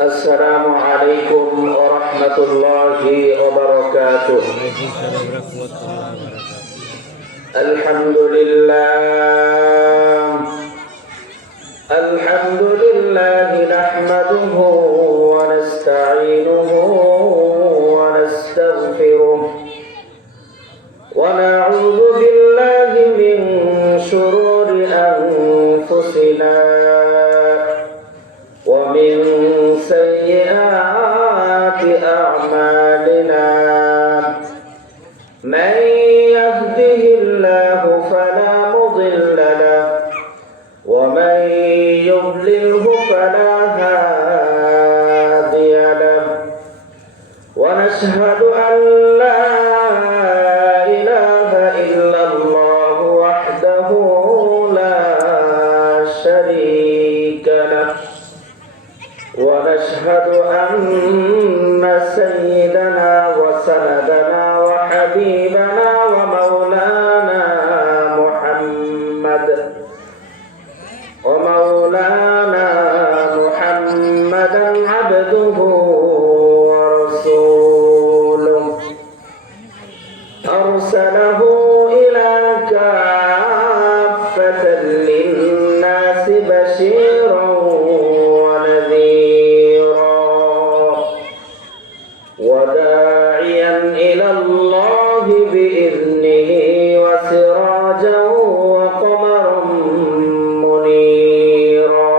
السلام عليكم ورحمة الله وبركاته. الحمد لله نحمده ونستعينه ونستغفره ونعوذ بالله من شرور أنفسنا ومن سيئات أعمالنا. من يهده الله فلا مضل له ومن يضلله فلا هادي له ونشهد أن لا إله إلا الله وحده لا شريك له ونشهد أن سيدنا وسندنا وحبيبنا ومولانا محمدا عبده ورسوله أرسله إلى كافة للناس بشيرا وداعيا إلى الله بإذنه وسراجا وقمرا منيرا.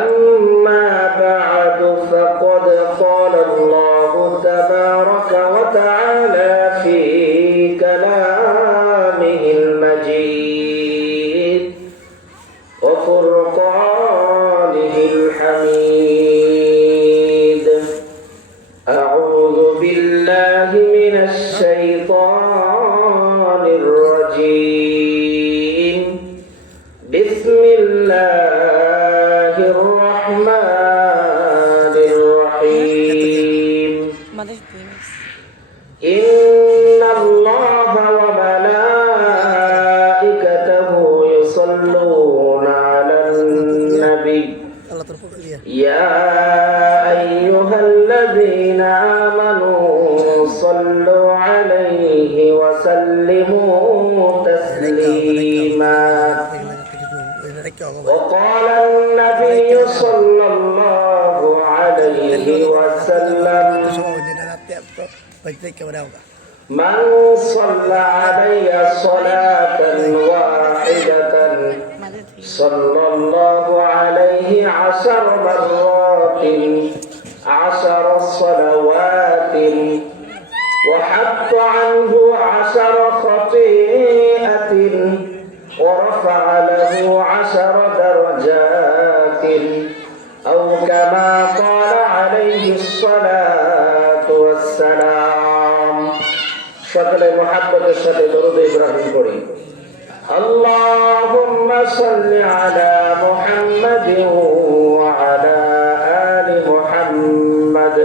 أما بعد فقد قال الله تبارك وتعالى في كلامه المجيد وفرقانه الحميد. أعوذ بالله من الشيطان الرجيم. بسم الله الرحمن الرحيم. إن الله وملائكته يصلون على النبي يا أيها الذين آمنوا صلوا عليه وسلموا تسليما. وقال النبي صلى الله عليه وسلم من صلى علي صلاة واحدة صلى الله عليه 10 مرات 10 صلوات وحط عنه 10 خطيئة ورفع له 10 درجات أو كما قال عليه الصلاة والسلام. সকলে মুহাব্বতের সাথে দরুদ ইব্রাহিম পড়ি। اللهم صل على محمد وعلى آل محمد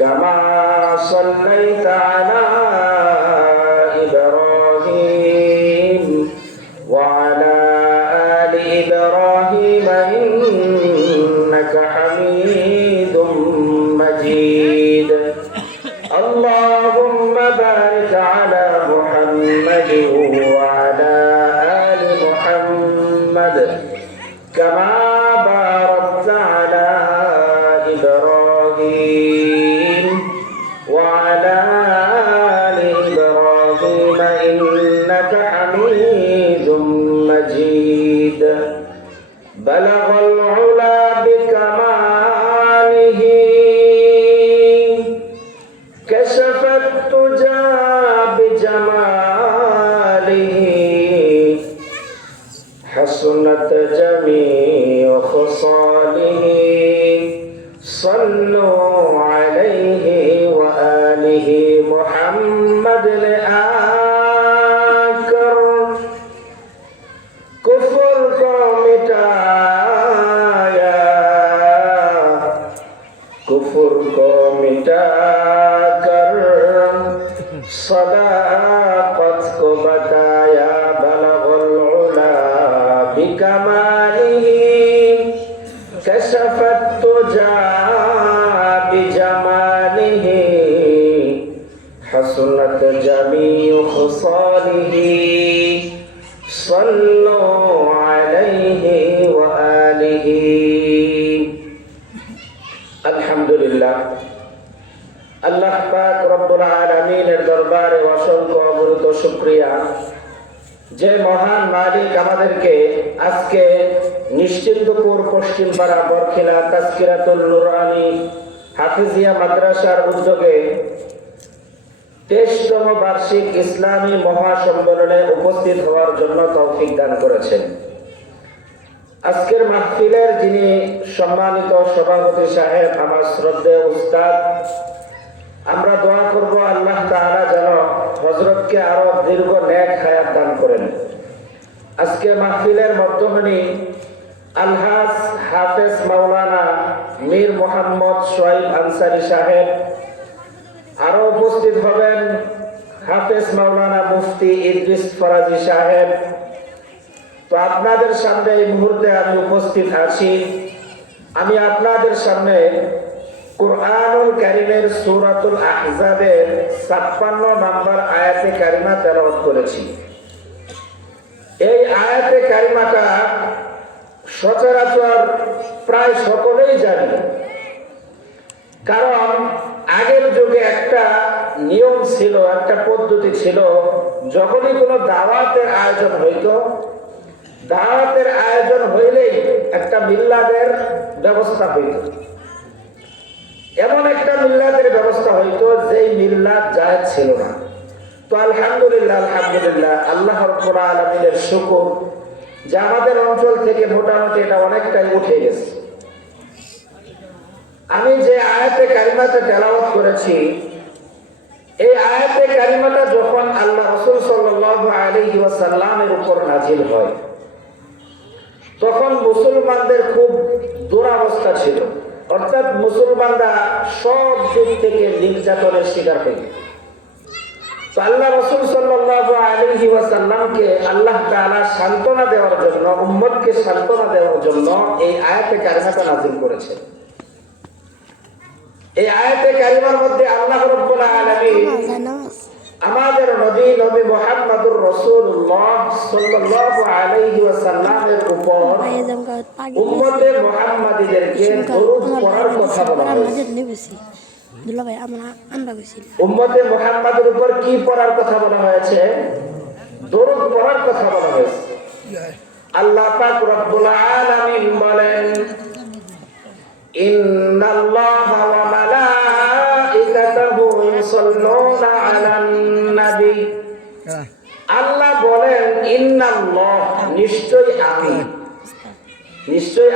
كما صليت على إبراهيم وعلى آل إبراهيم إنك حميد مجيد. اللهم بارك على محمد وعلى آل محمد كما باركت على إبراهيم وعلى آل إبراهيم إنك حميد مجيد. بلغ العلا بكماله كشف الدجى بجماله حسنت جميع خصاله صلوا عليه وآله محمد لآكر كفر کو مٹایا کفر کو مٹا کر صداقت کو بتایا بلغ العلا بکماله كشف الدجى بجماله حسنت جميع خصاله صلوا عليه وآله الحمد لله আল্লাহ পাক রব্বুল আলামিনের দরবারে অসংখ্য অগণিত শুকরিয়া যে মহান মালিক আমাদেরকে আজকে নিশ্চিন্তপুর পশ্চিমপাড়া বরখিলা তাজকিরাতুল নুরানি হাফিজিয়া মাদ্রাসার উদ্যোগে 23তম বার্ষিক ইসলামী মহাসম্মেলনে উপস্থিত হওয়ার জন্য তৌফিক দান করেছেন। আজকের মাহফিলের যিনি সম্মানিত সভাপতি সাহেব, আমার শ্রদ্ধেয় উস্তাদ, আমরা দোয়া করব আল্লাহ তাআলা যেন হযরতকে আরো দীর্ঘ নেক হায়াত দান করেন। আজকে মাহফিলের মধ্যমণি আলহাজ হাফেজ মাওলানা মীর মোহাম্মদ সোহাইব আনসারী সাহেব, আরো উপস্থিত হবেন হাফেজ মাওলানা মুফতি ইদ্রিস ফরাজি সাহেব। তো আপনাদের সামনে এই মুহূর্তে আমি উপস্থিত আছি। আমি আপনাদের সামনে কুরআনুল কারীমের সূরাতুল আহজাবের 56 নম্বর আয়াতে কারিমা তেলাওয়াত করেছি। এই আয়াতে কারিমাটা সচরাচর প্রায় সকলেই জানে, কারণ আগের যুগে একটা নিয়ম ছিল, একটা পদ্ধতি ছিল। যখনই কোনো দাওয়াতের আয়োজন হইতো, দাওয়াতের আয়োজন হইলেই একটা মিল্লাদের ব্যবস্থা হইত। এমন একটা মিল্লাতের ব্যবস্থা হইতো যেই মিল্লাত জায়েজ ছিল না। তো আলহামদুলিল্লাহ আলহামদুলিল্লাহ, আল্লাহ রাব্বুল আলামিনের শুকর যে আমাদের অঞ্চল থেকে মোটামুটি এটা অনেকটাই উঠে গেছে। আমি যে আয়াতে কারিমাটা তেলাওয়াত করেছি, এই আয়াতে কারিমাটা যখন আল্লাহ রাসূল সাল্লাল্লাহু আলাইহি ওয়াসাল্লামের উপর নাজিল হয়, তখন মুসলমানদের খুব দুরবস্থা ছিল। অর্থাৎ মুসলমানরা সব দিক থেকে নির্যাতনের শিকার হয়ে। তো আল্লাহ রাসূল সাল্লাল্লাহু আলাইহি ওয়াসাল্লামকে আল্লাহ তাআলা সান্ত্বনা দেওয়ার জন্য, উম্মতকে সান্ত্বনা দেওয়ার জন্য এই আয়াতে কারিমাটা নাযিল করেছেন। এই আয়াতে কারিমার মধ্যে আল্লাহ রাব্বুল আলামিন আমাদের নবী মুহাম্মদুর রাসূলুল্লাহ সাল্লাল্লাহু আলাইহি ওয়াসাল্লামের উপর উম্মতে মুহাম্মাদীদেরকে দরুদ পড়ার কথা বলা হয়েছে। উম্মতে মুহাম্মাদের উপর কি পড়ার কথা বলা হয়েছে? দরুদ পড়ার কথা বলা হয়েছে। আল্লাহ পাক রব্বুল আলামিন বলেন, ইন্নাল্লাহা ওয়া মালাইকাতাহু ইউসাল্লুনা আলান নবী। আল্লাহ বলেন, ইন্নাল্লাহ, নিশ্চয়ই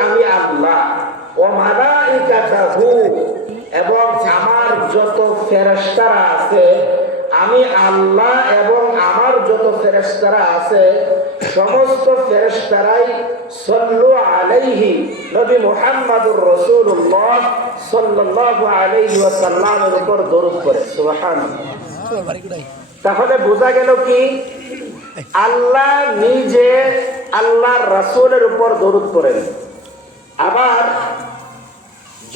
আমি আল্লাহ, ওয়া মালাইকাতাহু, এবং আমার যত ফেরেশতারা আছে, আমি আল্লাহ এবং আমার যত ফেরেশতারা আছে সমস্ত ফেরেশতারাই সাল্লু আলাইহি, নবী মুহাম্মদুর রাসূলুল্লাহ সাল্লাল্লাহু আলাইহি ওয়াসাল্লামের উপর দরুদ পড়ে। সুবহানাল্লাহ। তাহলে বোঝা গেল কি, আল্লাহ নিজে আল্লাহর রাসূলের উপর দরুদ পড়েন। আবার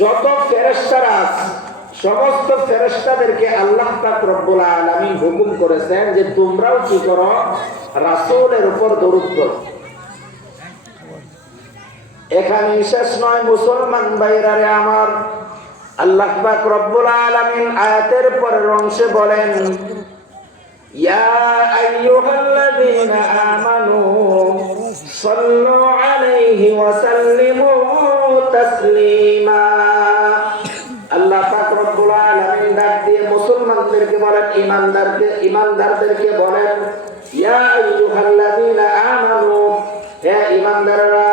যত ফেরেশতারা আছে সমস্ত ফেরেশতাদেরকে আল্লাহ পাক রব্বুল আলামিন হুকুম করেছেন যে তোমরাও কি করো, রাসূলের উপর দরুদ পড়ো। এখানে শেষ নয় মুসলমান ভাইরারে আমার, আল্লাহ পাক রব্বুল আলামিন আয়াতের পরের অংশে বলেন, ইয়া আইয়ুহাল্লাযীনা আমানু সাল্লু আলাইহি ওয়া সাল্লিমু তাসলিমা। আল্লাহ পাক রব্বুল আলামিন ডাক দিয়ে মুসলমানদেরকে বলেন, ঈমানদারদেরকে বলেন, ইয়া আইয়ুহাল্লাযীনা আমানু, হে ঈমানদাররা,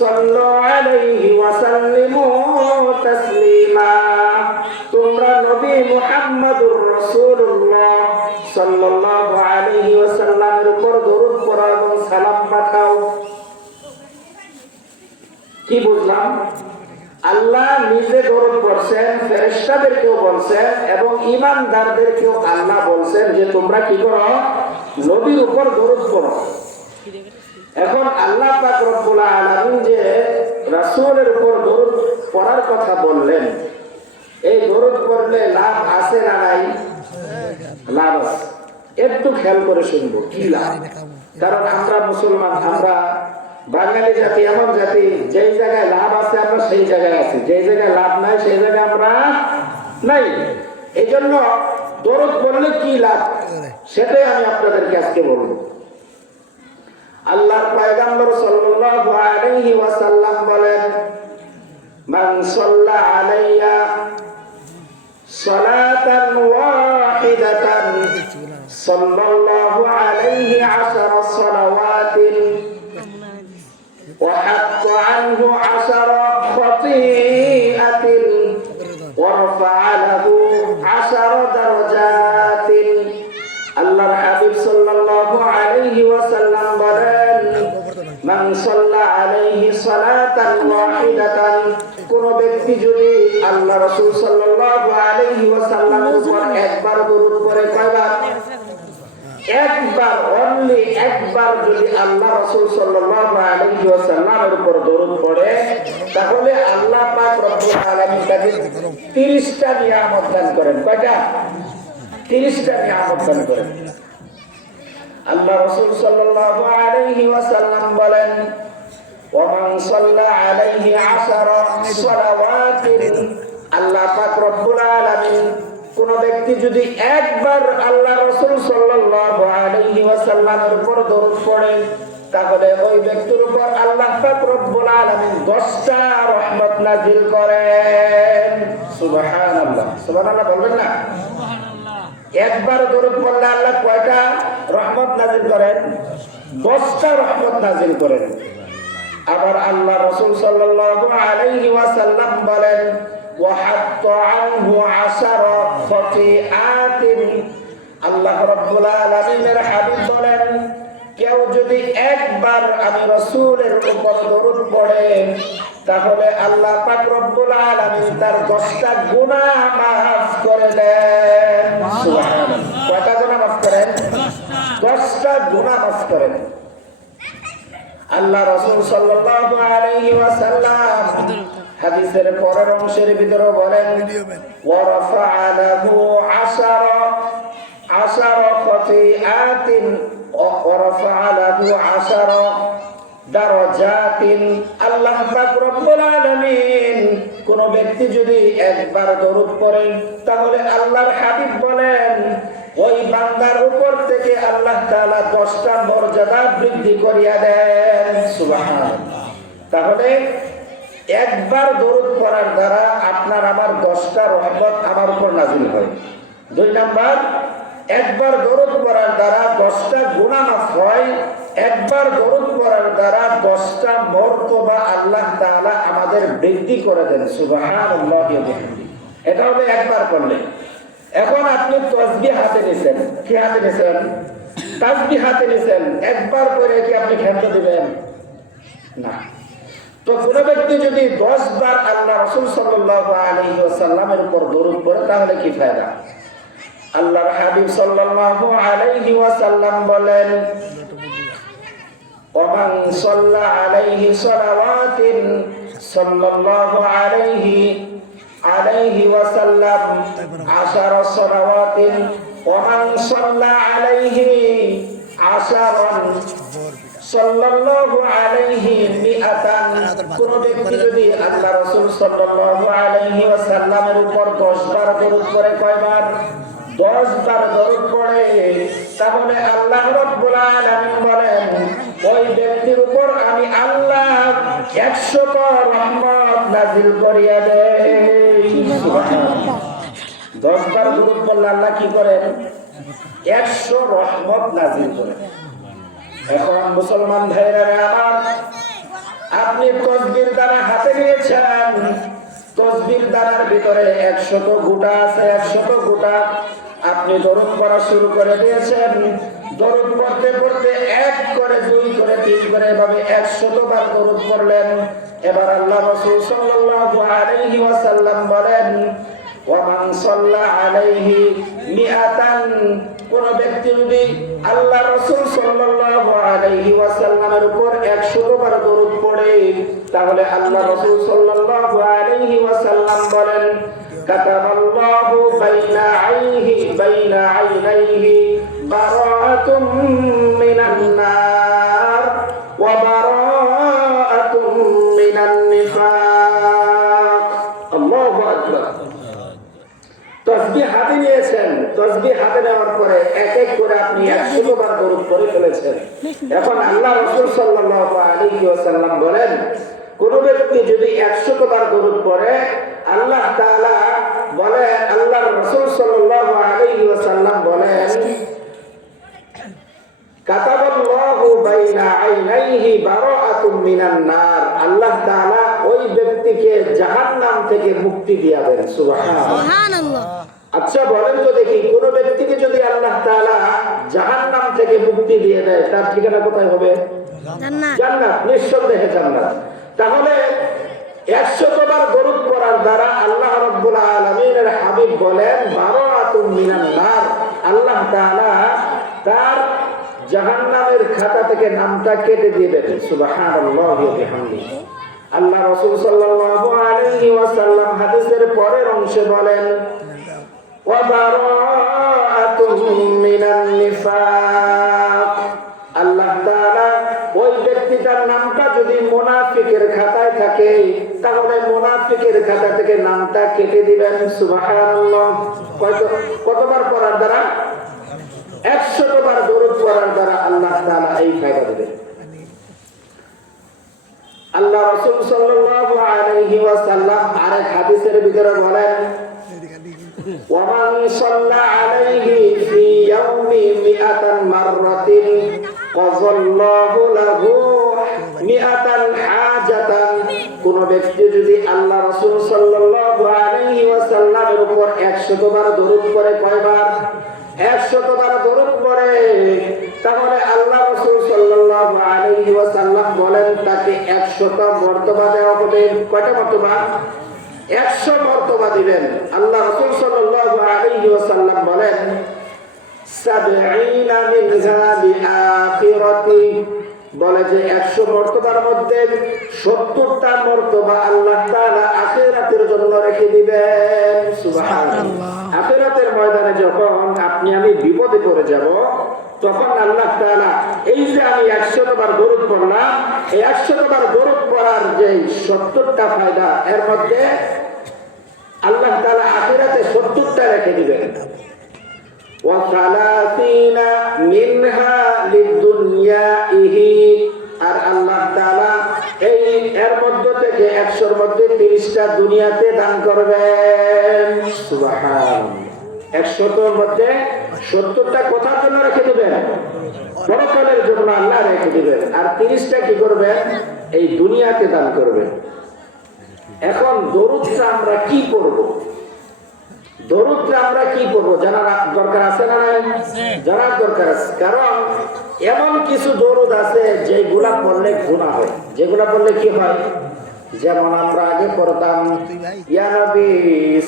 সাল্লু আলাইহি ওয়া সাল্লিমু তাসলিমা, তোমরা নবী মুহাম্মদুর রাসূলুল্লাহ সাল্লাল্লাহু আলাইহি ওয়াসাল্লামের উপর দরুদ পড়ো এবং সালাম পাঠাও। কি বুঝলাম? আল্লাহ নিজে দরুদ পড়ছেন, ফেরেশতাদেরকেও বলছেন এবং ঈমানদারদেরকেও আল্লাহ বলছেন যে তোমরা কি করো, নবীর উপর দরুদ পড়ো। এখন আল্লাহ পাক রব্বুল আলামিন যে রাসূলের উপর দরুদ পড়ার কথা বললেন, এই দরুদ পড়লে লাভ আছে না নাই? লাভ আছে। একটু খেয়াল করে শুনবো কি লাভ। কারণ আমরা মুসলমান, আমরা বাঙালি জাতি এমন জাতি, যেই জায়গায় লাভ আছে আমরা সেই জায়গায় আছি, যেই জায়গায় লাভ নাই সেই জায়গায় আমরা নাই। এই জন্য দরুদ পড়লে কি লাভ সেটাই আমি আপনাদেরকে আজকে বলবো। আল্লাহর পয়গম্বর সাল্লাল্লাহু আলাইহি ওয়াসাল্লাম বলেন, মান সাল্লা আলাইয়া সালাতান ওয়াহিদাতান সাল্লাল্লাহু আলাইহি 10 সালাওয়াতিন ওয়া হাত্তা আনহু 10 খতিআতিন ওয়া রাফা'a লাহু 10 দারাজাতিন। আল্লাহর হাবিব সাল্লাল্লাহু আলাইহি ওয়াসাল্লাম বলেন, মান সাল্লা আলাইহি সালাতান ওয়াহিদাতান, কোন ব্যক্তি যদি আল্লাহ রাসূল সাল্লাল্লাহু আলাইহি ওয়াসাল্লামের উপর একবার দরুদ পড়ে, কয়বার? একবার, অনলি একবার যদি আল্লাহ রাসূল সাল্লাল্লাহু আলাইহি ওয়াসাল্লামের উপর দরুদ পড়ে, তাহলে আল্লাহ পাক রব্বুল আলামিন তাকে 30টা নিয়ামত দান করেন। কয়টা? 30টা নিয়ামত দান করেন। আল্লাহ রাসূল সাল্লাল্লাহু আলাইহি ওয়াসাল্লাম বলেন, ওয়া মান সাল্লা আলাইহি 10 সালাওয়াতিন, আল্লাহ পাক রব্বুল আলামিন কোন ব্যক্তি যদি একবার আল্লাহ রাসূল সাল্লাল্লাহু আলাইহি ওয়াসাল্লামের উপর দরুদ পড়ে, তাহলে ওই ব্যক্তির উপর আল্লাহ পাক রব্বুল আলামিন 10টা রহমত নাযিল করেন। সুবহানাল্লাহ, সুবহানাল্লাহ বলবেন না? একবার দরুদ পড়লে আল্লাহ কয়টা রহমত নাযিল করেন? 10টা রহমত নাযিল করেন। আবার আল্লাহ রাসূল সাল্লাল্লাহু আলাইহি ওয়াসাল্লাম বলেন, ওয়া হাত্তা আনহু 10 খতিআতিন, আল্লাহ রাব্বুল আলামিনের হাবিব বলেন, কেউ যদি একবার আমি রাসূলের উপর দরুদ পড়ে, তাহলে আল্লাহ পাক রব্বুল আলামিন তার 10টা গুনাহ মাফ করে দেন। সুবহানাল্লাহ, কয়টা গুনাহ মাফ করেন? 10টা গুনাহ মাফ করেন। আল্লাহ রাসূল সাল্লাল্লাহু আলাইহি ওয়াসাল্লাম হাদিসের পরের অংশের ভিতরে বলেন, ওয়া রাফা'a লাহু 10 খতিআতিন ওয়া রাফা'a লাহু 10 দারাজাতিন। আল্লাহ পাক রব্বুল আলামিন কোন ব্যক্তি যদি একবার দরুদ পড়ে, তাহলে আল্লাহর হাবিব বলেন, ওই বান্দার উপর থেকে আল্লাহ তাআলা 10টা মর্যাদা বৃদ্ধি করিয়া দেন। সুবহানাল্লাহ। তাহলে একবার দরুদ পড়ার দ্বারা আপনার আমার 10টা রহমত আমার উপর নাযিল হয়। 2 নাম্বার, একবার দরুদ পড়ার দ্বারা 10টা গুনাহ মাফ হয়। একবার দরুদ পড়ার দ্বারা 10টা মর্তবা আল্লাহ তাআলা আমাদের বৃদ্ধি করে দেন। সুবহানাল্লাহ। এটা হলো একবার পড়লে। এখন আপনি তাসবিহ হাতে নিছেন, কি হাতে নিছেন? তাসবিহ হাতে নিছেন, একবার করে কি আপনি খেতে দিবেন? না। তো কোন ব্যক্তি যদি 10 বার আল্লাহ রাসূল সাল্লাল্লাহু আলাইহি ওয়াসাল্লামের উপর দরুদ পড়ে, তাহলে কি ফায়দা? আল্লাহর হাবিব সাল্লাল্লাহু আলাইহি ওয়াসাল্লাম বলেন, ওয়া মান সাল্লা আলাইহি সালাওয়াতিন সাল্লাল্লাহু আলাইহি ওয়াসাল্লাম 10 সালাওয়াতিন ওয়া মান সাল্লা আলাইহি 10 সাল্লাল্লাহু আলাইহি মিআতান, কোন ব্যক্তি যদি আল্লাহ রাসূল সাল্লাল্লাহু আলাইহি ওয়াসাল্লামের উপর 10 বার দরুদ পড়ে, কয়বার? 10 বার দরুদ পড়ে, তাহলে আল্লাহ রাব্বুল আলামিন বলেন, ওই ব্যক্তির উপর আমি আল্লাহ 100 রহমত নাযিল করিয়া দেই। সুবহানাল্লাহ। 10 বার দরুদ পড়লে আল্লাহ কি করেন? 100 রহমত নাযিল করেন। এখন মুসলমান ভাইরা আমার, আপনি তসবির দানা হাতে নিয়েছেন, তসবির দানার ভিতরে 100 গোটা আছে, 100 গোটা। আপনি দরুদ পড়া শুরু করে দিয়েছেন, দরুদ পড়তে পড়তে 1 করে 2 করে 3 করে এভাবে 100 বার দরুদ পড়লেন। এবার আল্লাহ রাসূল সাল্লাল্লাহু আলাইহি ওয়াসাল্লাম বলেন, ওয়া মান সাল্লা আলাইহি মিআতান, কোন ব্যক্তি যদি আল্লাহ রাসূল সাল্লাল্লাহু আলাইহি ওয়াসাল্লামের উপর 100 বার দরুদ পড়ে, তাহলে আল্লাহ রাসূল সাল্লাল্লাহু আলাইহি ওয়াসাল্লাম বলেন, কাতাবাল্লাহু বাইনা আইনাইহি বারাআতুম মিনান নার ওয়া বারাআতুম মিনান নিফাক। আল্লাহু আকবার। তাসবিহ হাতে নিয়েছেন, তাসবিহ হাতে নেওয়ার পরে এক এক করে আপনি 100 বার দরুদ পড়ে ফেলেছেন। এখন আল্লাহ রাসূল সাল্লাল্লাহু আলাইহি ওয়াসাল্লাম বলেন, কোন ব্যক্তি যদি 100 বার দরুদ পড়ে, আল্লাহ তাআলা বলে, আল্লাহর রাসূল সাল্লাল্লাহু আলাইহি ওয়াসাল্লাম বলেন, কাতাবাল্লাহু বাইনা আইনাইহি বারাআতুম মিনান নার। আল্লাহ তাআলা ওই ব্যক্তিকে জাহান্নাম থেকে মুক্তি দিবেন। সুবহানাল্লাহ। আচ্ছা বলেন তো দেখি, কোন ব্যক্তিকে যদি আল্লাহ তাআলা জাহান্নাম থেকে মুক্তি দিয়ে দেয়, তার ঠিকানা কোথায় হবে? জান্নাত। জান্নাত, নিঃসন্দেহে জান্নাত। তাহলে 100 বার দরুদ পড়ার দ্বারা আল্লাহ রাব্বুল আলামিনের হাবিব বলেন, বারাআতুম মিনান নার। আল্লাহ তাআলা তার জাহান্নামের খাতা থেকে নামটা কেটে দিবেন। সুবহানাল্লাহি ওয়া বিহামদিহি। আল্লাহ রাসূল সাল্লাল্লাহু আলাইহি ওয়াসাল্লাম হাদিসের পরের অংশে বলেন, ওয়া বারাআতুম মিনান নিফাক। আল্লাহ তাআলা ওই ব্যক্তিটার নামটা যদি মুনাফিকের খাতায় থাকে, তাহলে মুনাফিকের খাতা থেকে নামটা কেটে দিবেন। সুবহানাল্লাহ। কতবার পড়ার দ্বারা? 100 বার দরুদ পড়ার দ্বারা আল্লাহ তাআলা এই ফায়দা দিবেন। আল্লাহ রাসূল সাল্লাল্লাহু আলাইহি ওয়াসাল্লাম আরেক হাদিসের ভিতরে বলেন, ওয়ামান সাল্লা আলাইহি ফি ইয়াউমি মিআতান মাররাতিন কাযাল্লাহু লাহু মিআতান হাজাতান। কোন ব্যক্তি যদি আল্লাহ রাসূল সাল্লাল্লাহু আলাইহি ওয়াসাল্লামের উপর 100 বার দরুদ পড়ে, কয়বার? 100 বার দরুদ পড়ে, তাহলে আল্লাহ রাসূল সাল্লাল্লাহু আলাইহি ওয়াসাল্লাম বলেন, তাকে 100টা মর্তবা দেওয়া হবে। কয়টা মর্তবা? 100 মর্তবা দিবেন। আল্লাহ রাসূল সাল্লাল্লাহু আলাইহি ওয়াসাল্লাম বলেন, 70 মিনহা লিআখিরাতি। বলে যে 100 মর্তবার মধ্যে 70টা মর্তবা আল্লাহ তাআলা আখিরাতের জন্য রেখে দিবেন। সুবহানাল্লাহ। আখিরাতের ময়দানে যখন আপনি আমি বিপদে পড়ে যাব, তখন আল্লাহ তাআলা এই যে আমি 100 বার দরুদ পড়লাম, এই 100 বার দরুদ পড়ার যে 70টা ফায়দা, এর মধ্যে আল্লাহ তাআলা আখিরাতে 70টা রেখে দিবেন। ওয়া 30 মিনহা লিদুনিয়াহি। আর আল্লাহ তাআলা এই এর মধ্য থেকে 100 এর মধ্যে 30টা দুনিয়াতে দান করবেন। সুবহানাল্লাহ। 100টার মধ্যে 70টা কোথার জন্য রেখে দিবেন? পরকালের জন্য আল্লাহ রেখে দিবেন। আর 30টা কি করবেন? এই দুনিয়াতে দান করবেন। এখন দরুদটা আমরা কি করব? দরুদটা আমরা কি করব জানার দরকার আছে না নাই? জানার দরকার আছে। কারণ এমন কিছু দরুদ আছে যেগুলা পড়লে গুনাহ হয়। যেগুলা পড়লে কি হয়? যেমন আমরা আগে পড়তাম, ইয়া নবী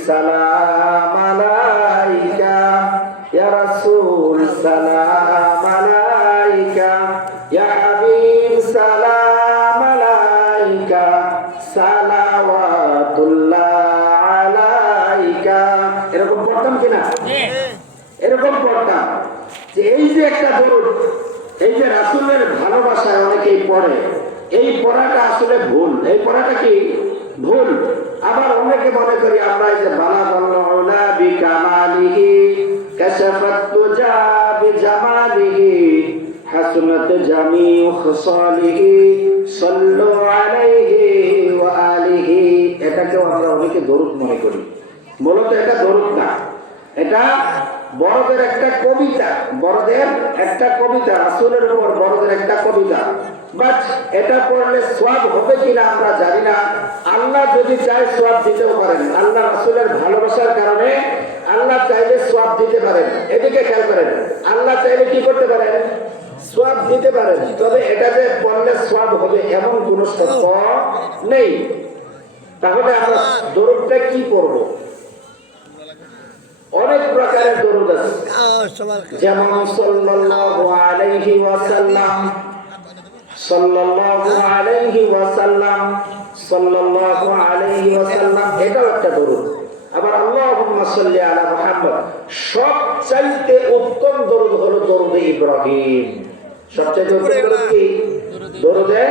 সালাম আলাইকা, ইয়া রাসূল সালাম আলাইকা, ইয়া হাবিব সালাম আলাইকা, সালাওয়াতুল্লাহ আলাইকা। এরকম পড়তাম কিনা? এরকম পড়তাম। যে এই যে একটা দরুদ, এই যে রাসূলের ভালোবাসায় অনেকেই পড়ে, এই পড়াটা আসলে ভুল। এই পড়াটা কি ভুল? আবার অনেকে মনে করি আমরা এই যে বালাগাল্লাহুনা বিকামালিহি কাশাফাত তুজা বিজামালিহি হাসনাত জামিউ খাসালিহি সাল্লু আলাইহি ওয়া আলিহি। এটাকেও আমরা অনেকে দরুদ মনে করি। মূলত এটা দরুদ না, এটা বড়দের একটা কবিতা। বড়দের একটা কবিতা, রাসূলের উপর বড়দের একটা কবিতা। বাট এটা পড়লে সওয়াব হবে কিনা আমরা জানি না। আল্লাহ যদি চায় সওয়াব দিতেও পারেন। আল্লাহ রাসূলের ভালোবাসার কারণে আল্লাহ চাইলে সওয়াব দিতে পারেন। এদিকে খেয়াল করেন, আল্লাহ চাইলে কি করতে পারেন? সওয়াব দিতে পারেন। তবে এটা যে পড়লে সওয়াব হবে এমন কোনো শর্ত নেই। তাহলে আমরা দরুদটা কি পড়ব? অনেক প্রকারের দরুদ আছে, যেমন সাল্লাল্লাহু আলাইহি ওয়াসাল্লাম, সাল্লাল্লাহু আলাইহি ওয়াসাল্লাম, সাল্লাল্লাহু আলাইহি ওয়াসাল্লাম, এটাও একটা দরুদ। আবার আল্লাহুম্মা সাল্লি আলা মুহাম্মদ, সবচাইতে উত্তম দরুদ হলো দরুদে ইব্রাহিম। সবচাইতে উত্তম দরুদ কি? দরুদে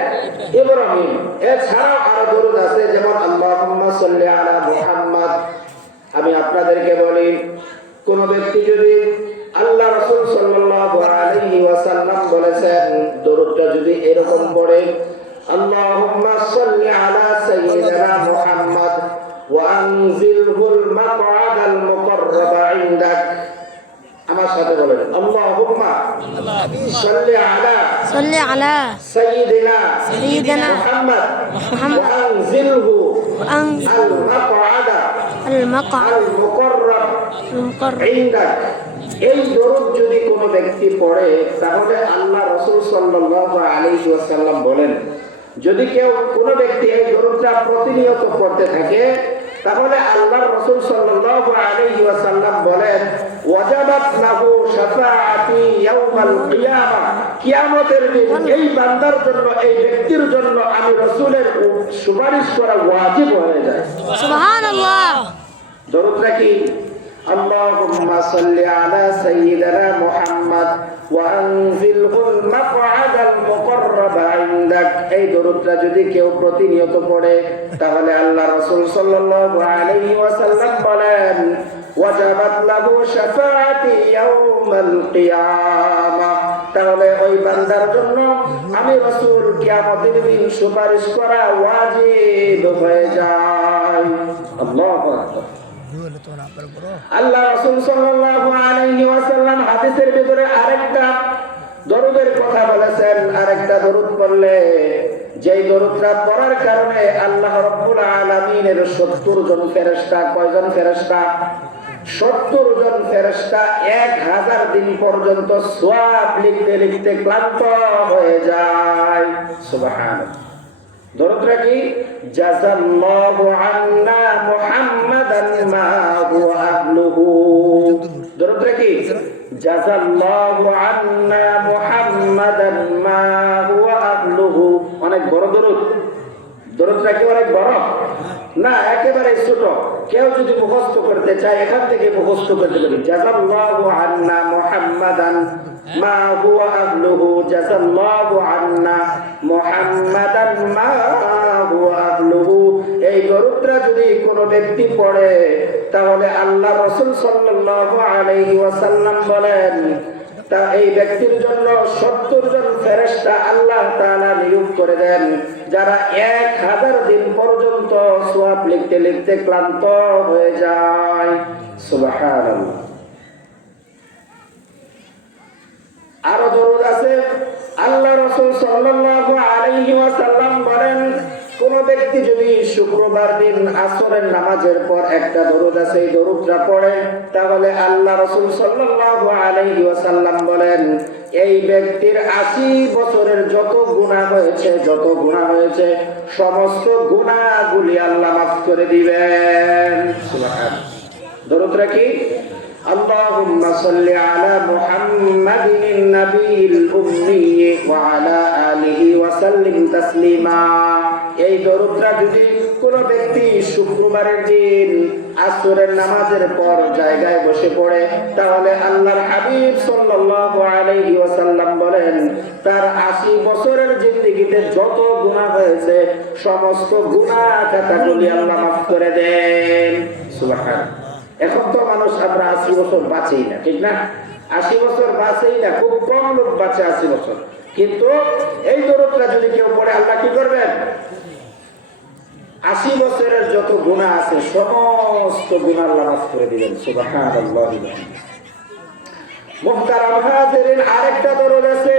ইব্রাহিম। এছাড়াও আরো দরুদ আছে, যেমন আল্লাহুম্মা সাল্লি আলা মুহাম্মদ। আমি আপনাদেরকে বলি, কোন ব্যক্তি যদি আল্লাহ রাসূল সাল্লাল্লাহু আলাইহি ওয়াসাল্লাম বলেছেন দরুদটা যদি এরকম পড়ে, আল্লাহুম্মা সাল্লি আলা সাইয়্যিদিনা মুহাম্মদ ওয়া আনজিলহুল মাকআদাল মুকাররাবা ইনদাক। আমার সাথে বলেন, আল্লাহুম্মা সাল্লি আলা সাইয়্যিদিনা মুহাম্মদ ওয়া আনজিলহু আল মাকআদাল মুকাররাব ইনদাক। এই দরুদ যদি কোনো ব্যক্তি পড়ে, তাহলে আল্লাহ রাসূল সাল্লাল্লাহু আলাইহি ওয়াসাল্লাম বলেন, যদি কেউ কোনো ব্যক্তি এই দরুদটা প্রতিনিয়ত পড়তে থাকে, তাহলে আল্লাহ রাসূল সাল্লাল্লাহু আলাইহি ওয়াসাল্লাম বলেন, ওয়াজাবাত লাহু শাফাআতি ইয়াউমাল কিয়ামা। কিয়ামতের দিন এই বান্দার জন্য, এই ব্যক্তির জন্য আমি রাসূলের সুপারিশ করা ওয়াজিব হয়ে যায়। সুবহানাল্লাহ। দরুদটা কি? আল্লাহুম্মা সাল্লি আলা সাইয়্যিদিনা মুহাম্মদ ওয়া আনজিলহুল মাকআদাল মুকাররাবা ইনদাক। এই দরুদটা যদি কেউ প্রতিনিয়ত পড়ে, তাহলে আল্লাহ রাসূল সাল্লাল্লাহু আলাইহি ওয়াসাল্লাম বলেন, ওয়াজাবাত লাহু শাফাআতি ইয়াউমাল কিয়ামা। তাহলে ওই বান্দার জন্য আমি রাসূল কিয়ামতের দিন সুপারিশ করা ওয়াজিব হয়ে যায়। আল্লাহু আকবার। আল্লাহ রাসূল সাল্লাল্লাহু আলাইহি ওয়াসাল্লাম হাদিসের ভিতরে আরেকটা দরুদের কথা বলেছেন। আরেকটা দরুদ পড়লে, যেই দরুদটা পড়ার কারণে আল্লাহ রাব্বুল আলামিনের 70 জন ফেরেশতা, কয়জন ফেরেশতা? 70 জন ফেরেশতা 1000 দিন পর্যন্ত সওয়াব লিখতে লিখতে ক্লান্ত হয়ে যায়। সুবহানাল্লাহ। দরুদটা কি? জাযাল্লাহু আন্না মুহাম্মাদান মা হুয়া আহলুহু। দরুদটা কি? জাযাল্লাহু আন্না মুহাম্মাদান মা হুয়া আহলুহু। অনেক বড় দরুদ। দরুদটা কি অনেক বড়? না, একেবারে ছোট। কেউ যদি মুখস্থ করতে চায়, এখান থেকে মুখস্থ করতে পারি, জাযাল্লাহু আন্না মুহাম্মাদান মা হুয়া আহলুহু, জাযাল্লাহু আন্না মুহাম্মাদান মা হুয়া আহলুহু। এই দরুদটা যদি কোনো ব্যক্তি পড়ে, তাহলে আল্লাহ রাসূল সাল্লাল্লাহু আলাইহি ওয়াসাল্লাম বলেন, তা এই ব্যক্তির জন্য 70 জন ফেরেশতা আল্লাহ তাআলা নিয়োগ করে দেন, যারা 1000 দিন পর্যন্ত সওয়াব লিখতে লিখতে ক্লান্ত হয়ে যায়। সুবহানাল্লাহ। আরো দরুদ আছে। আল্লাহ রাসূল সাল্লাল্লাহু আলাইহি ওয়াসাল্লাম বলেন, কোন ব্যক্তি যদি শুক্রবার দিন আসরের নামাজের পর একটা দরুদ আছে, এই দরুদটা পড়ে, তাহলে আল্লাহ রাসূল সাল্লাল্লাহু আলাইহি ওয়াসাল্লাম বলেন, এই ব্যক্তির 80 বছরের যত গুনাহ হয়েছে সমস্ত গুনাহগুলি আল্লাহ মাফ করে দিবেন। সুবহানাল্লাহ। দরুদটা কি? আল্লাহুম্মা সাল্লি আলা মুহাম্মাদিন নাবিয়িল উম্মি ওয়া আলা আলিহি ওয়া সাল্লিম তাসলিমা। এই দরুদটা যদি কোন ব্যক্তি শুক্রবারের দিন আসরের নামাজের পর জায়গায় বসে পড়ে, তাহলে আল্লাহর হাবিব সাল্লাল্লাহু আলাইহি ওয়াসাল্লাম বলেন, তার 80 বছরের জিন্দেগিতে যত গুনাহ হয়েছে সমস্ত গুনাহ খাতাগুলি আল্লাহ মাফ করে দেন। সুবহানাল্লাহ। এখন তো মানুষ আমরা 80 বছর বাঁচেই না, ঠিক না? 80 বছর বাঁচেই না, খুব কম লোক বাঁচে 80 বছর। কিন্তু এই দরুদটা যদি কেউ পড়ে, আল্লাহ কি করবেন? 80 বছরের যত গুনাহ আছে সমস্ত গুনাহ আল্লাহ মাফ করে দিবেন। সুবহানাল্লাহ। মুহতারাম হাজিরিন, আরেকটা দরুদ আছে,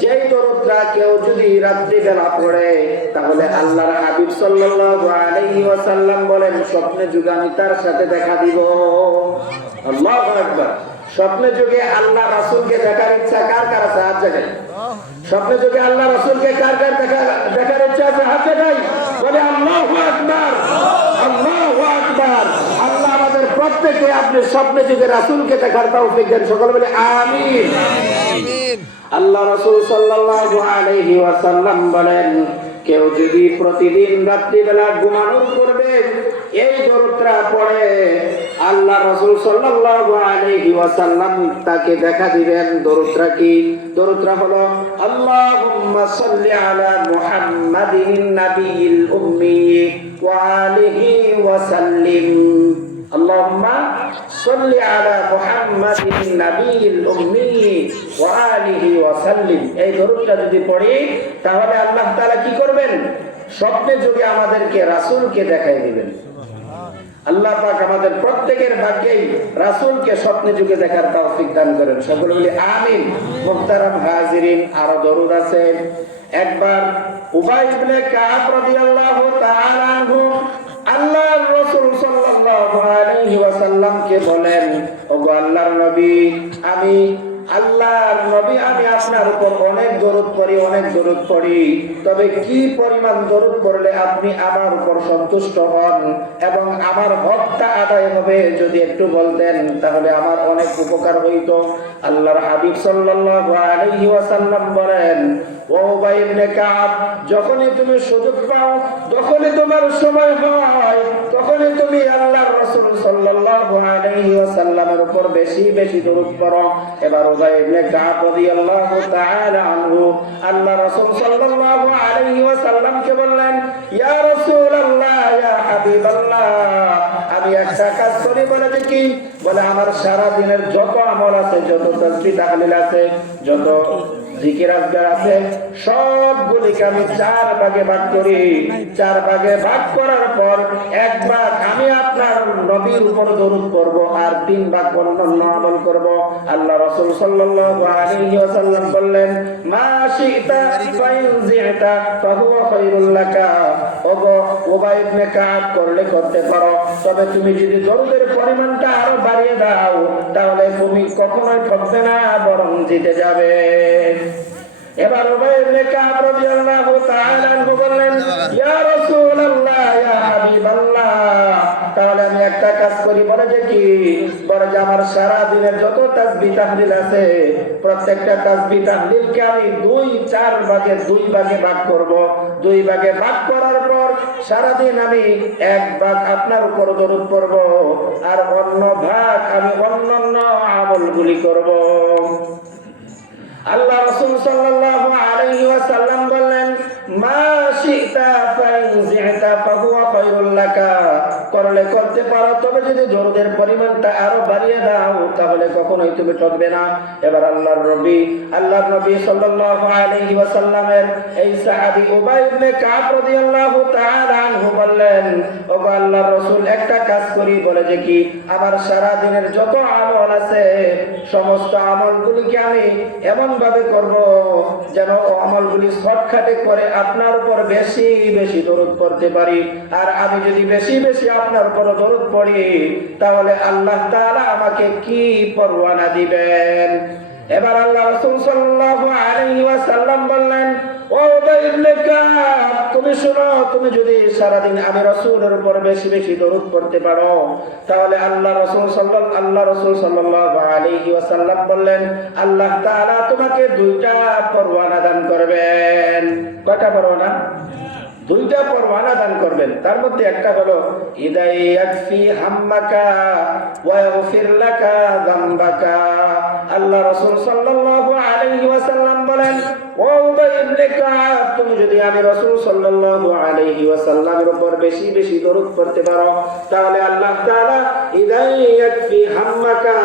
যেই দরুদটা কেউ যদি রাত্রি বেলা পড়ে, তাহলে আল্লাহর হাবিব সাল্লাল্লাহু আলাইহি ওয়াসাল্লাম বলেন, স্বপ্নে যুগে আমি তার সাথে দেখা দিব। আল্লাহু আকবার। স্বপ্নে যুগে আল্লাহ রাসূলকে দেখার ইচ্ছা কার কার আছে? হাত জাগাই। স্বপ্নে যুগে আল্লাহ রাসূলকে কার কার দেখার ইচ্ছা আছে? হাত জাগাই। বলে আল্লাহু আকবার, আল্লাহু আকবার। আল্লাহ আমাদের প্রত্যেকে আপনি স্বপ্নে যুগে রাসূলকে দেখার তৌফিক দেন, সকলে বলে আমিন। আল্লাহ রাসূল সাল্লাল্লাহু আলাইহি ওয়াসাল্লাম বলেন, কেউ যদি প্রতিদিন রাত্রিবেলা ঘুমানোর পূর্বে এই দরুদটা পড়ে, আল্লাহ রাসূল সাল্লাল্লাহু আলাইহি ওয়াসাল্লাম তাকে দেখা দিবেন। দরুদটা কি? দরুদটা হলো আল্লাহুম্মা সাল্লি আলা মুহাম্মাদিন নাবিয়িল উম্মি ওয়া আলিহি ওয়া সাল্লিম। আল্লাহুম্মা সাল্লি আলা মুহাম্মাদিন নাবিয়িল উম্মি ওয়া আলিহি ওয়া সাল্লিম। এই দরুদটা যদি পড়ি তাহলে আল্লাহ তাআলা কি করবেন? স্বপ্নে যুগে আমাদেরকে রাসূলকে দেখাই দিবেন। আল্লাহ পাক আমাদের প্রত্যেকের ভাগ্যেই রাসূলকে স্বপ্নে যুগে দেখার তৌফিক দান করেন, সকলে বলি আমিন। মুহতারাম হাজিরিন, আরো দরুদ আছে। একবার উবাই ইবনে কাব রাদিয়াল্লাহু তাআলা আনহু আল্লাহর রাসূল সাল্লাল্লাহু আলাইহি ওয়াসাল্লামকে বলেন, ওগো আল্লাহর নবী, আমি আল্লাহর নবী আমি আপনার উপর অনেক দরুদ পড়ি, তবে কি পরিমাণ দরুদ পড়লে আপনি আমার উপর সন্তুষ্ট হন এবং আমার হকটা আদায় হবে, যদি একটু বলতেন তাহলে আমার অনেক উপকার হইতো। আল্লাহর হাবিব সাল্লাল্লাহু আলাইহি ওয়াসাল্লাম বলেন, ও উবাই ইবনে কাব, যখনই তুমি সুযোগ পাও, যখনই তোমার সময় হয়, তখনই তুমি আল্লাহর রাসূল সাল্লাল্লাহু আলাইহি ওয়াসাল্লামের উপর বেশি বেশি দরুদ পড়ো। এবার উবাই ইবনে কাব রাদিয়াল্লাহু তাআলা আনহু আল্লাহ রাসূল সাল্লাল্লাহু আলাইহি ওয়াসাল্লামকে বললেন, ইয়া রাসূলুল্লাহ, ইয়া হাবিবাল্লাহ, আমি একটা কাজ করি। বলে কি? বলে আমার সারা দিনের যত আমল আছে, যত তাসবিহ তাহলিল আছে, যত জিকির আজকার আছে, সবগুলিকে আমি 4 ভাগে ভাগ করি। 4 ভাগে ভাগ করার পর 1 ভাগ আমি আপনার নবীর উপর দরুদ পড়ব, আর 3 ভাগ অন্যান্য আমল করব। আল্লাহ রাসূল সাল্লাল্লাহু আলাইহি ওয়াসাল্লাম বললেন, মা শিতা ফাইন জিতা ফাহুয়া খায়রুল লাকা। ওগো উবাই ইবনে কাব, করলে করতে পারো, তবে তুমি যদি দরুদের পরিমাণটা আরো বাড়িয়ে দাও তাহলে তুমি কখনোই ঠকবে না, বরং জিতে যাবে। এবার উবাই ইবনে কাব রাদিয়াল্লাহু তাআলা আনহু বললেন, ইয়া রাসূলুল্লাহ, ইয়া হাবিবাল্লাহ, তাহলে আমি একটা কাজ করি। বলে যে কি? বলে যে আমার সারা দিনের যত তাসবিহ তাহলিল আছে, প্রত্যেকটা তাসবিহ তাহলিলকে আমি 2-4 ভাগে 2 ভাগে ভাগ করব। 2 ভাগে ভাগ করার পর সারা দিন আমি 1 ভাগ আপনার উপর দরুদ পড়ব, আর অন্য ভাগ আমি অন্যান্য আমলগুলি করব। আল্লাহ রাসূল সাল্লাল্লাহু আলাইহি ওয়াসাল্লাম বললেন, মা শিতা ফাইন জিতা ফাহুয়া খায়রুল লাকা, করলে করতে পারো, তবে যদি দরুদের পরিমাণটা আরো বাড়িয়ে দাও তাহলে কখনোই তুমি ঠকবে না। এবার আল্লাহর নবী সাল্লাল্লাহু আলাইহি ওয়াসাল্লামের এই সাহাবী উবাই ইবনে কাব রাদিয়াল্লাহু তাআলা আনহু বললেন, ওগো আল্লাহর রাসূল, একটা কাজ করি। বলে যে কি? আমার সারা দিনের যত আমল আছে, সমস্ত আমলগুলিকে আমি এমন ভাবে করব যেন আমলগুলি শর্টকাটে করে আপনার উপর বেশি বেশি দরুদ পড়তে পারি। আর আমি যদি বেশি বেশি আপনার উপর দরুদ পড়ি তাহলে আল্লাহ তাআলা আমাকে কি পরওয়ানা দিবেন। এবার আল্লাহ রাসূল সাল্লাল্লাহু আলাইহি ওয়াসাল্লাম বললেন, ও উবাই ইবনে কাব, তুমি শুনো, তুমি যদি সারা দিন আমি রাসূলের উপর বেশি বেশি দরুদ পড়তে পারো তাহলে আল্লাহ রাসূল সাল্লাল্লাহু আলাইহি ওয়াসাল্লাম বললেন, আল্লাহ তাআলা তোমাকে 2টা পরওয়ানা দান করবেন। কয়টা পরওয়ানা? 2টা পরওয়ানা দান করবেন। তার মধ্যে একটা হলো ইদাই ইয়াকফি হাম্মাকা ওয়া ইয়াগফির লাকা যামবাকা। আল্লাহ রাসূল সাল্লাল্লাহু আলাইহি ওয়াসাল্লাম বলেন, ও উবাই ইবনে কাব, তুমি যদি আমি রাসূল সাল্লাল্লাহু আলাইহি ওয়াসাল্লামের উপর বেশি বেশি দরুদ পড়তে পারো তাহলে আল্লাহ তাআলা ইদাই ইয়াকফি হাম্মাকা,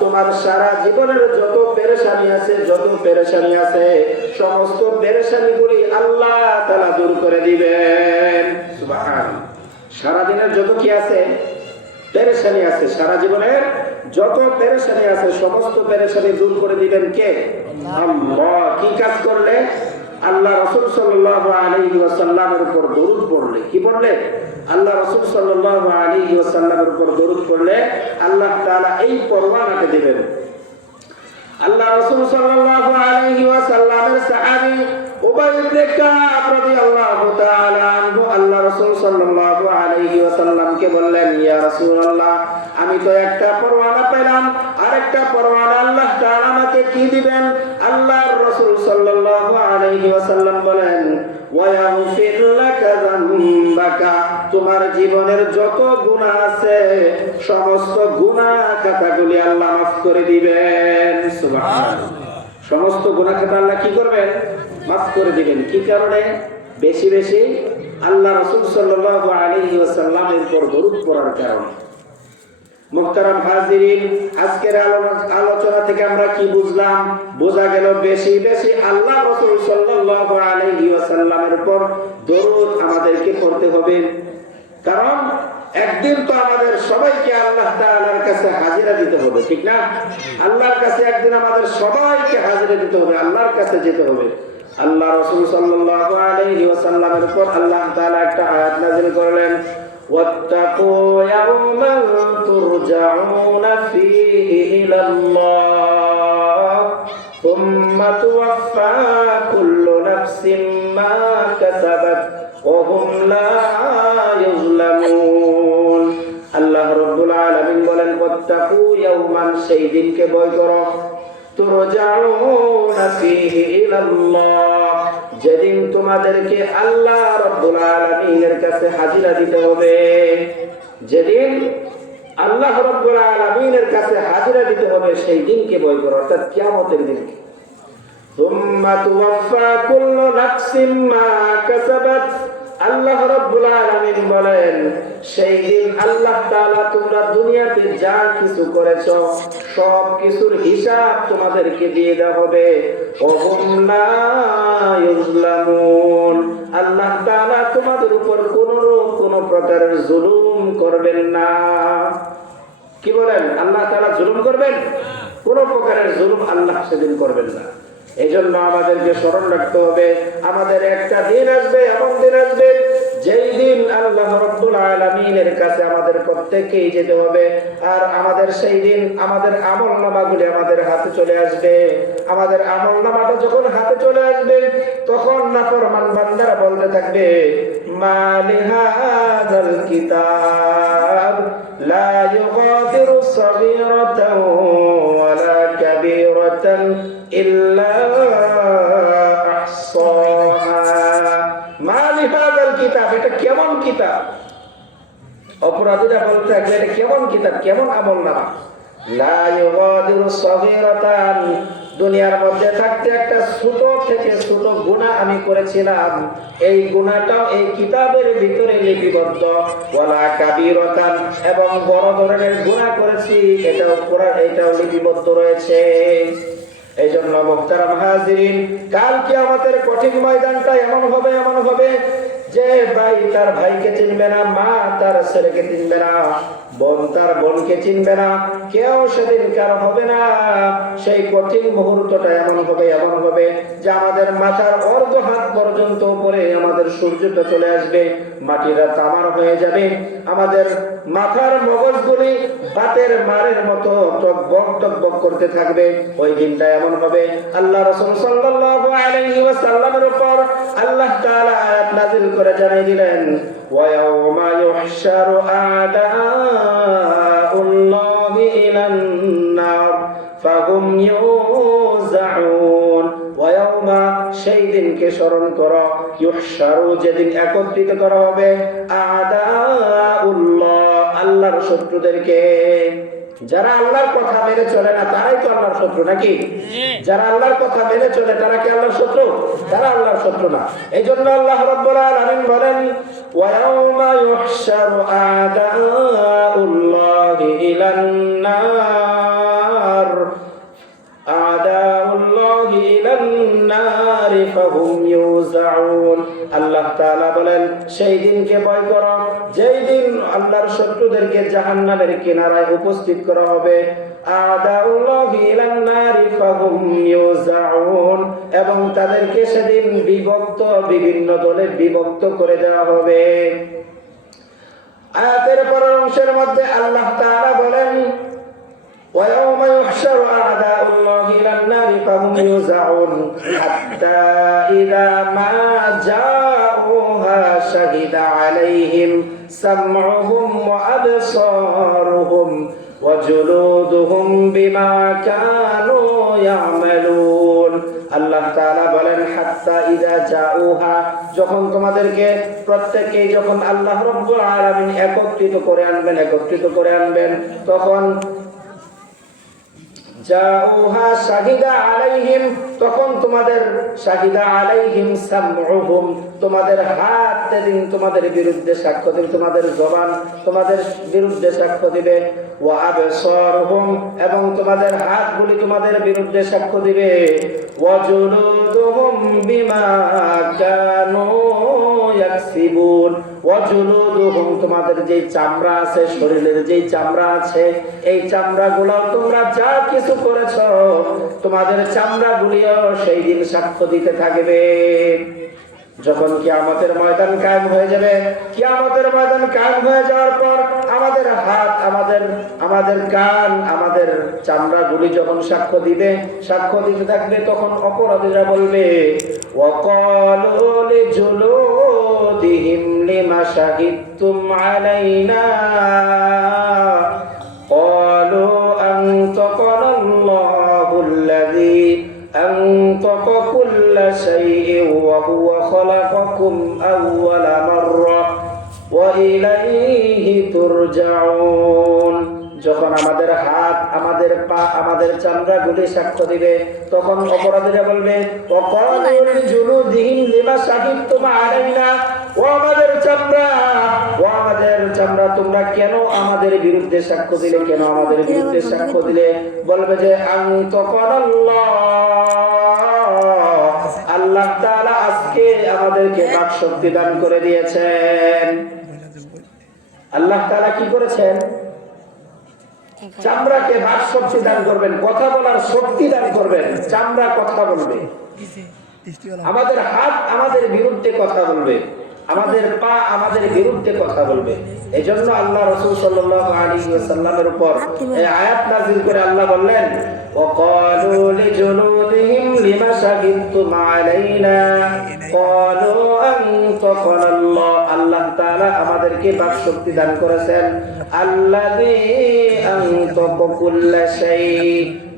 তোমার সারা জীবনের যত পেরেশানি আছে সমস্ত পেরেশানিগুলি আল্লাহ তাআলা দূর করে দিবেন। সুবহানাল্লাহ। সারা দিনের যত কি আছে, পেরেশানি আছে, সারা জীবনের যত পেরেশানি আছে সমস্ত পেরেশানি দূর করে দিবেন কে? আল্লাহ। কি কাজ করলে? আল্লাহ রাসূল সাল্লাল্লাহু আলাইহি ওয়াসাল্লামের উপর দরুদ পড়লে। কি পড়লে? আল্লাহ রাসূল সাল্লাল্লাহু আলাইহি ওয়াসাল্লামের উপর দরুদ পড়লে আল্লাহ তাআলা এই পরওয়ানাকে দিবেন। আল্লাহ রাসূল সাল্লাল্লাহু আলাইহি ওয়াসাল্লামের সাহাবী উবাই ইবনে কাব রাদিয়াল্লাহু তাআলা আনহু আল্লাহ রাসূল সাল্লাল্লাহু আলাইহি ওয়াসাল্লামকে আমাকে বললেন, ইয়া রাসূলুল্লাহ, আমি তো একটা পরওয়ানা পেলাম, আরেকটা পরওয়ানা আল্লাহ তাআলা আমাকে কি দিবেন? আল্লাহর রাসূল সাল্লাল্লাহু আলাইহি ওয়াসাল্লাম বলেন, ওয়া ইয়াগফির লাকা যামবাকা, তোমার জীবনের যত গুনাহ আছে সমস্ত গুনাহ খাতাগুলি আল্লাহ মাফ করে দিবেন। সুবহানাল্লাহ। সমস্ত গুনাহ খাতা আল্লাহ কি করবেন? মাফ করে দিবেন। কি কারণে? বেশি বেশি আল্লাহ রাসূল সাল্লাল্লাহু আলাইহি ওয়াসাল্লামের উপর দরুদ পড়ার কারণে। মুহতারাম হাজিরিন, আজকের আলোচনা থেকে আমরা কি বুঝলাম? বোঝা গেল বেশি বেশি আল্লাহ রাসূল সাল্লাল্লাহু আলাইহি ওয়াসাল্লামের উপর দরুদ আমাদেরকে পড়তে হবে। কারণ একদিন তো আমাদের সবাইকে আল্লাহ তাআলার কাছে হাজিরা দিতে হবে, ঠিক না? আল্লাহর কাছে একদিন আমাদের সবাইকে হাজিরা দিতে হবে, আল্লাহর কাছে যেতে হবে। আল্লাহ রাসূল সাল্লাল্লাহু আলাইহি ওয়াসাল্লামের উপর আল্লাহ তাআলা একটা আয়াত নাযিল করলেন, واتقوا يوما ترجعون فيه إلى الله ثم توفى كل نفس ما كسبت وهم لا يظلمون। আল্লাহ রাব্বুল আলামিন বলেন, ওয়াত্তাকু ইয়াওমান, সেই দিনকে ভয় করো, তুরজাউনা ফীহি ইলাল্লাহ, যেদিন তোমাদেরকে আল্লাহ রাব্বুল আলামিনের কাছে হাজিরা দিতে হবে। যেদিন আল্লাহ রাব্বুল আলামিনের কাছে হাজিরা দিতে হবে সেই দিনকে ভয় করো, অর্থাৎ কিয়ামতের দিনকে। সুম্মা তুওয়াফা কুল্লু নাফসিন মা কাসাবাত, আল্লাহ রাব্বুল আলামিন বলেন, সেই দিন আল্লাহ তাআলা তোমরা দুনিয়াতে যা কিছু করেছো সব কিছুর হিসাব তোমাদেরকে দিয়ে দেওয়া হবে। ওহুম লা ইউজলামুন, আল্লাহ তাআলা তোমাদের উপর কোনো প্রকারের জুলুম করবেন না। কি বলেন? আল্লাহ তাআলা জুলুম করবেন? কোনো প্রকারের জুলুম আল্লাহ সেদিন করবেন না। এই জন্য আমাদেরকে স্মরণ রাখতে হবে, আমাদের একটা দিন আসবে, এমন দিন আসবে যেই দিন আল্লাহ রাব্বুল আলামিনের কাছে আমাদের প্রত্যেককেই যেতে হবে। আর আমাদের সেই দিন আমাদের আমলনামাগুলি আমাদের হাতে চলে আসবে। আমাদের আমলনামাটা যখন হাতে চলে আসবে তখন নাফরমান বান্দারা বলতে থাকবে, মা লিহাযাল কিতাব লা ইউগাদিরু সাগীরাতান ওয়ালা কাবীরাতান ইল্লা আহসাহা। মা লিহাযাল কিতাব, এটা কেমন কিতাব? অপরাধীরা বলতে থাকবে, এটা কেমন কিতাব, কেমন আমলনামা? লা ইউগাদিরু সাগীরাতান, দুনিয়ার মধ্যে থাকতে একটা ছোট থেকে ছোট গুনাহ আমি করেছিলাম, এই গুনাহটাও এই কিতাবের ভিতরে লিপিবদ্ধ। ওয়ালা কাবীরাতান, এবং বড় ধরনের গুনাহ করেছি, এটাও লিপিবদ্ধ রয়েছে। এই জন্য মুহতারাম হাজিরিন, কাল কিয়ামতের কঠিন ময়দানটা এমন হবে যে ভাই তার ভাইকে চিনবে না, মা তার ছেলেকে চিনবে না, বোন তার বোনকে চিনবে না, কেউ সেদিন কার হবে না। সেই কঠিন মুহূর্তটা এমন হবে যে আমাদের মাথার অর্ধ হাত পর্যন্ত উপরে আমাদের সূর্যটা চলে আসবে, মাটিটা তামার হয়ে যাবে, আমাদের মাথার মগজগুলি বাতের মারের মতো টকবক করতে থাকবে। ওই দিনটা এমন হবে, আল্লাহ রাসূল সাল্লাল্লাহু আলাইহি ওয়াসাল্লামের উপর আল্লাহ তাআলা আয়াত নাযিল করে জানিয়ে দিলেন, ওয়া ইয়াওমা ইউহশারু আ'দাউল্লাহি ইলান নার ফাহুম ইউযাউন। ওয়া ইয়াওমা, সেই দিনকে স্মরণ করো, ইউহশারু, যেদিন একত্রিত করা হবে, আ'দাউল্লাহ, আল্লাহর শত্রুদেরকে। যারা আল্লাহর কথা মেনে চলে না তারাই তো আল্লাহর শত্রু, নাকি? যারা আল্লাহর কথা মেনে চলে তারা কি আল্লাহর শত্রু? তারা আল্লাহর শত্রু না। এই জন্য আল্লাহ রাব্বুল আলামিন বলেন, ওয়া ইয়াওমা ইউহশারু আ'দাউল্লাহি ইলান নার আ'দাউল্লাহি ইলান নার ফাহুম ইউযাউন। আল্লাহ তাআলা বলেন, সেই দিনকে ভয় করো যেই দিন আল্লাহর শত্রুদেরকে জাহান্নামের কিনারায় উপস্থিত করা হবে। আ'দাউল্লাহি ইলান নার ফাহুম ইউযাউন, এবং তাদেরকে সেদিন বিভিন্ন দলে বিভক্ত করে দেওয়া হবে। আয়াতের পরের অংশের মধ্যে আল্লাহ তাআলা বলেন, وَيَوْمَ يُحْشَرُ أَعْدَاءُ اللَّهِ إِلَى النَّارِ فَهُمْ يُوزَعُونَ حَتَّى إِذَا مَا جَاءُوهَا শাহিদা আলাইহিম সামউহুম ওয়া আবসারুহুম ওয়া জুলুদুহুম বিমা কানু ইয়ামালুন। আল্লাহ তাআলা বলেন হাত্তা ইযা জাউহা, যখন তোমাদেরকে প্রত্যেককেই যখন আল্লাহ রাব্বুল আলামিন একত্রিত করে আনবেন তখন জাউহা শাহিদা আলাইহিম, তখন তোমাদের শাহিদা আলাইহিম সামউহুম, তোমাদের হাত সেদিন তোমাদের বিরুদ্ধে সাক্ষ্য দিবে, তোমাদের জবান তোমাদের বিরুদ্ধে সাক্ষ্য দিবে। ওয়া আবসারুহুম, এবং তোমাদের হাতগুলি তোমাদের বিরুদ্ধে সাক্ষ্য দিবে। ওয়া জুলুদুহুম বিমা কানু ইয়াকসিবুন, ওয়া জুলুদুহুম, তোমাদের যে চামড়া আছে, শরীরের যে চামড়া আছে, এই চামড়াগুলো তোমরা যা কিছু করেছো তোমাদের চামড়াগুলিও সেই দিন সাক্ষ্য দিতে থাকবে। যখন কিয়ামতের ময়দান কায়েম হয়ে যাবে, কিয়ামতের ময়দান কায়েম হয়ে যাওয়ার পর আমাদের হাত, আমাদের কান, আমাদের চামড়াগুলি যখন সাক্ষ্য দিতে থাকবে, তখন অপরাধীরা বলবে ওয়াকালু লিজুলুদিহিম লিমা শাহিদতুম আলাইনা ক্বালু আনতাকানাল্লাহুল্লাযী أنطق كل شيء وهو خلقكم أول مرة وإليه ترجعون। যখন আমাদের হাত, আমাদের পা, আমাদের চামড়াগুলি সাক্ষ্য দিবে, তখন অপরাধীরা বলবে ওয়াকালু লিজুলুদিহিম লিমা শাহিদতুম আলাইনা, ও আমাদের চামড়া তোমরা কেন আমাদের বিরুদ্ধে সাক্ষ্য দিলে, কেন আমাদের বিরুদ্ধে সাক্ষ্য দিলে? বলবে যে আনতাকানাল্লাহ, আল্লাহ তাআলা আজকে আমাদেরকে বাক শক্তি দান করে দিয়েছেন। আল্লাহ তাআলা কি করেছেন? চামড়াকে বাক শক্তি দান করবেন, কথা বলার শক্তি দান করবেন। চামড়া কথা বলবে, আমাদের হাত আমাদের বিরুদ্ধে কথা বলবে, আমাদের পা আমাদের বিরুদ্ধে কথা বলবে। এজন্য আল্লাহ রাসূল সাল্লাল্লাহু আলাইহি ওয়াসাল্লামের উপর এই আয়াত নাযিল করে আল্লাহ বললেন ওয়াকালু লিজুলুদিহিম লিমা শাহিদতুম আলাইনা ক্বালু আনতাকানাল্লাহ, আল্লাহ তাআলা আমাদেরকে বাক শক্তি দান করেছেন। আল্লাযী আনতাকা কুল্লা শাই,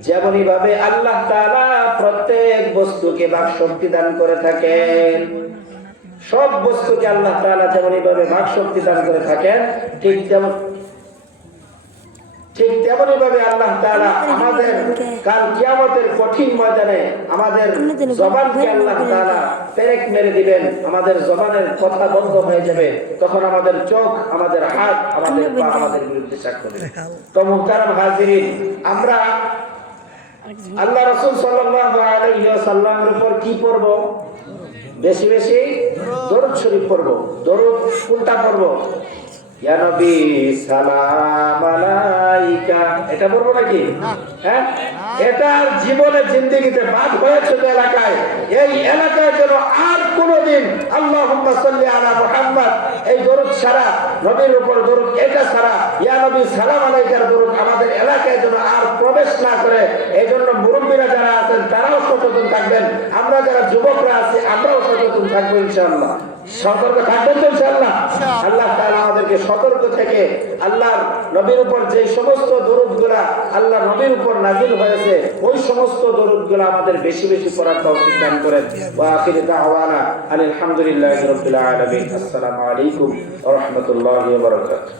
যেমনি ভাবে আল্লাহ তাআলা প্রত্যেক বস্তুকে বাক শক্তি দান করে থাকেন, সব বস্তুকে আল্লাহ তাআলা যেমনি ভাবে বাক শক্তি দান করে থাকেন, ঠিক তেমনি ভাবে আল্লাহ তাআলা আমাদের কাল কিয়ামতের কঠিন ময়দানে আমাদের জবানকে আল্লাহ তাআলা পেরেক মেরে দিবেন, আমাদের জবানের কথা বন্ধ হয়ে যাবে, তখন আমাদের চোখ, আমাদের হাত, আমাদের পা আমাদের বিরুদ্ধে সাক্ষ্য দেবে। তো মুহতারাম হাজিরিন, আমরা আল্লাহ রাসূল সাল্লাল্লাহু আলাইহি ওয়াসাল্লামের উপর কি পড়ব? বেশি বেশি দরুদ শরীফ পড়ব। দরুদ কোনটা পড়ব? ইয়া নবী সালাম আলাইকা, এটা পড়ব নাকি? হ্যাঁ, এটা জীবনে জিন্দেগিতে বাদ হয়েছে এলাকায়, এই এলাকায় যেন আর কোনোদিন আল্লাহুম্মা সাল্লি আলা মুহাম্মদ এই দরুদ ছাড়া, নবীর উপর দরুদ এটা ছাড়া, ইয়া নবী সালাম আলাইকার দরুদ আমাদের এলাকায় যেন আর প্রবেশ না করে। এই জন্য মুরব্বীরা যারা আছেন তারাও সচেতন থাকবেন, আমরা যারা যুবকরা আছি আমরাও সচেতন থাকবো ইনশাআল্লাহ। সতর্ক থাকবেন তো ইনশাআল্লাহ। আল্লাহ তাআলা আমাদেরকে সতর্ক থেকে আল্লাহর নবীর উপর যে সমস্ত দরুদগুলা আল্লাহ নবীর উপর নাযিল হয়েছে ওই সমস্ত দরুদগুলা আমাদের বেশি বেশি পড়ার তৌফিক দান করেন। ওয়া আখিরু দাওয়ানা আলহামদুলিল্লাহি রাব্বিল আলামিন। আসসালামু আলাইকুম ওয়া রাহমাতুল্লাহি ওয়া বারাকাতুহু।